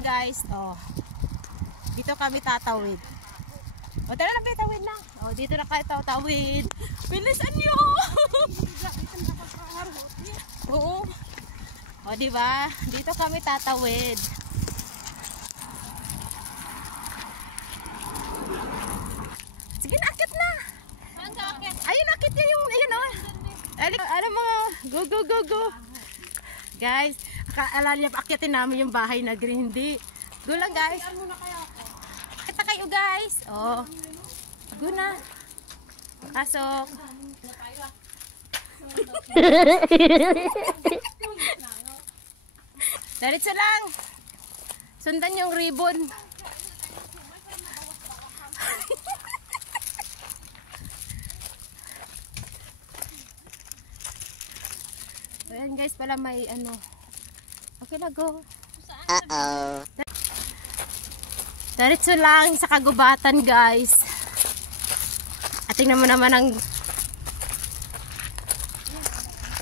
Guys, oh. Dito kami tatawid. O, tara na, tawid na. O, dito na kayo tatawid. Bilisan nyo! Oo. O, diba? Dito kami tatawid. Sige na, akit na. Ayun, akit niya yung, ayun o. Ano mga, go, go, go, go. Guys, akala niya akitin namin yung bahay na green. Hindi. Go lang, guys. Kita kayo, guys. Oh. Go na. Pasok. Diretso lang. Sundan yung ribbon. Ayan guys, pala may ano. Okay na, go. Uh-oh. Diretso lang sa kagubatan, guys. At tingnan mo naman ang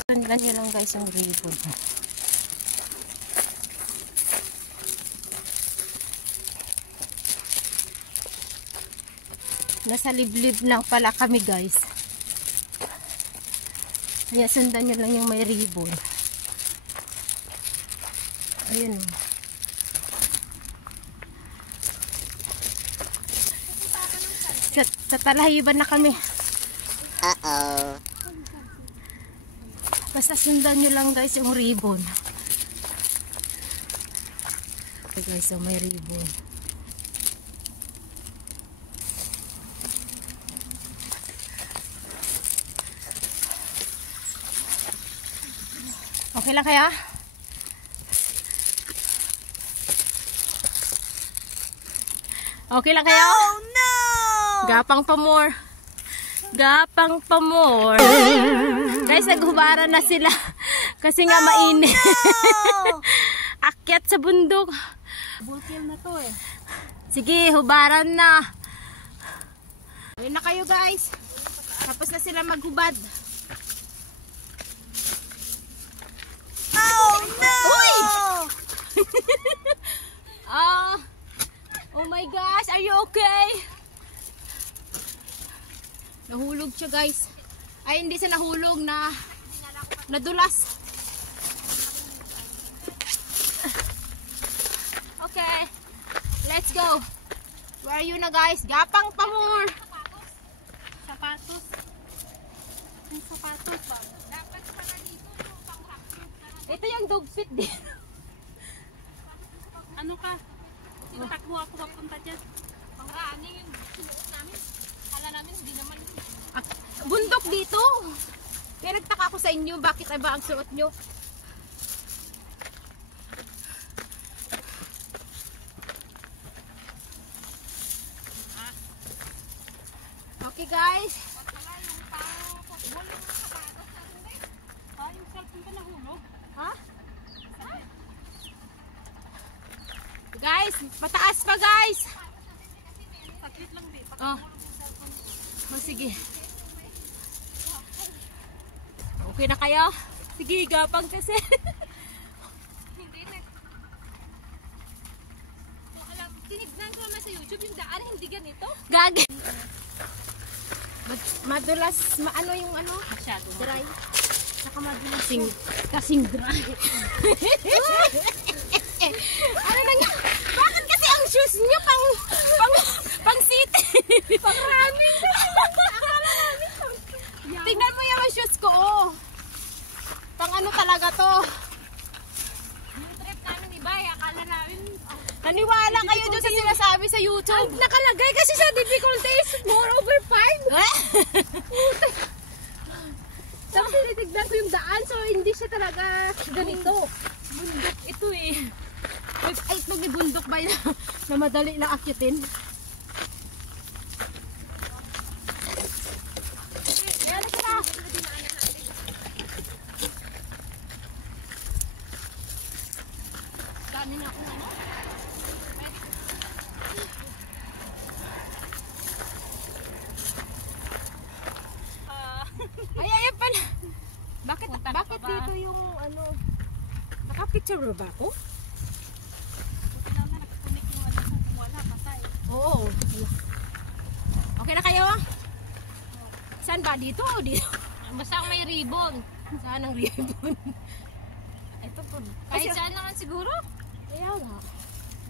sundan nyo lang guys yung ribbon. Nasa liblib lang pala kami, guys. Kaya sundan nyo lang yung may ribbon. Ayun o. Sa talahiban na kami. Uh-oh. Basta sundan nyo lang guys yung ribbon. Okay guys, so may ribbon. Okay lang kaya? Okay lang kaya? Oh no! Gapang pa more. Gapang pa more. Guys, naghubaran na sila. Kasi nga mainit. No! Akyat sa bundok. Bulkil na to eh. Sige, hubaran na. Ayun na kayo guys. Tapos na sila maghubad. Oh no! Uy! Oh my gosh, are you okay? Nahulog siya guys. Ay, hindi siya nahulog na nadulas. Okay, let's go. Where are you na guys? Gapang pa more. Sapatos. Yung sapatos ba? Dapat pala dito yung pang-rocksuit. Ito yung dog fit din. Ano ka? Takbo ako papunta dyan. Pang-running yung sinuot namin. Kala namin hindi naman. Bundok dito. Kaya nagtaka ako sa inyo. Bakit ay ba ang suot nyo? Okay guys. Yung cellphone ka nahulog. Ha? Guys, mataas pa guys. Saglit lang din. Oh. Oh, sige. Okay na kayo? Sige, gapang kasi. Hindi na. So, alam, tinignan ko naman sa YouTube yung daan, hindi ganito. Gagi. Madulas, ano yung ano? Masyado. Dry. Saka madulas. Kasing dry. Ano na nga? Bakit kasi ang shoes nyo pang city? Pang running. Tingnan mo yung shoes ko. Oh. Pang ano talaga to? Yung trip namin iba, akala namin. Naniwala kayo dun sa sinasabi sa YouTube. Nakalagay kasi sa difficulties, more over 5. Tapos tinitignan ko yung daan, so hindi siya talaga ganito. Bundok ito eh. Ay, ito may bundok ba yun na madali na akyatin? Ayan na sila. Dami na ako ano? Ay, ayan pala. Bakit Punta bakit pa ba? dito yung ano? Aakit sa baba ko? Buti naman nakakunik yung ano ko kung wala, patay. Oo. Okay na kayo? Saan ba? Dito o dito? Basta may ribbon. Saan ang ribbon? Ito po. Kahit saan naman siguro. Kaya nga.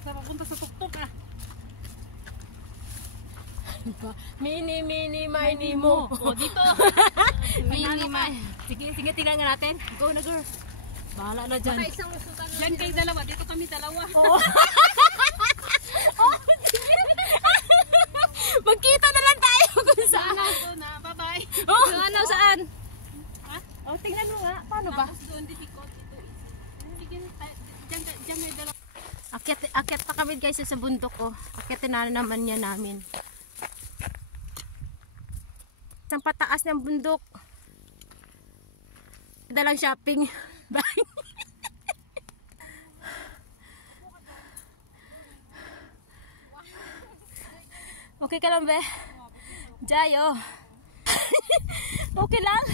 Basta papunta sa tuktok ah. Mini, mini mo. O dito. Mini man. Sige, tingnan nga natin. Go na girl. Bahala na dyan. Baka isang usutan lang. Diyan kayo dalawa, dito kami dalawa. Oo. Magkita na lang tayo kung saan. Doon na, bye-bye. Oh. Ano, saan? Ha? Oh, tingnan mo nga. Paano ba? Tapos doon, difficult ito. Sige, diyan may dalawa. Akyat pa kami guys sa bundok oh. Akyatin na naman niya namin. Isang pataas ng bundok. Dalang shopping. Bye. Okay ka lang be? Jayo. Okay lang?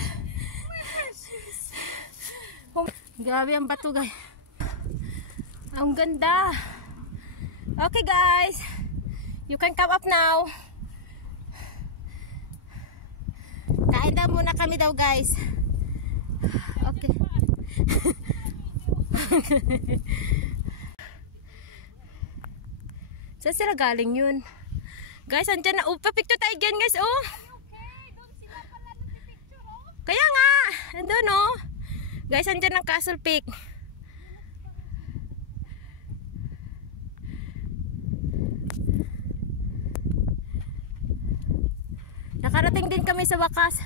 Grabe ang bato guys. Ang ganda. Okay guys. You can come up now. Kain daw muna kami daw guys. Okay. Saan sila galing yun? Guys, andyan na. Papicture tayo dyan guys. Oh. Kaya nga. Andun oh. Guys, andyan ang Castle Peak. Nakarating din kami sa wakas.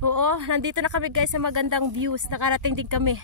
Oo, nandito na kami guys sa magandang views. Nakarating din kami.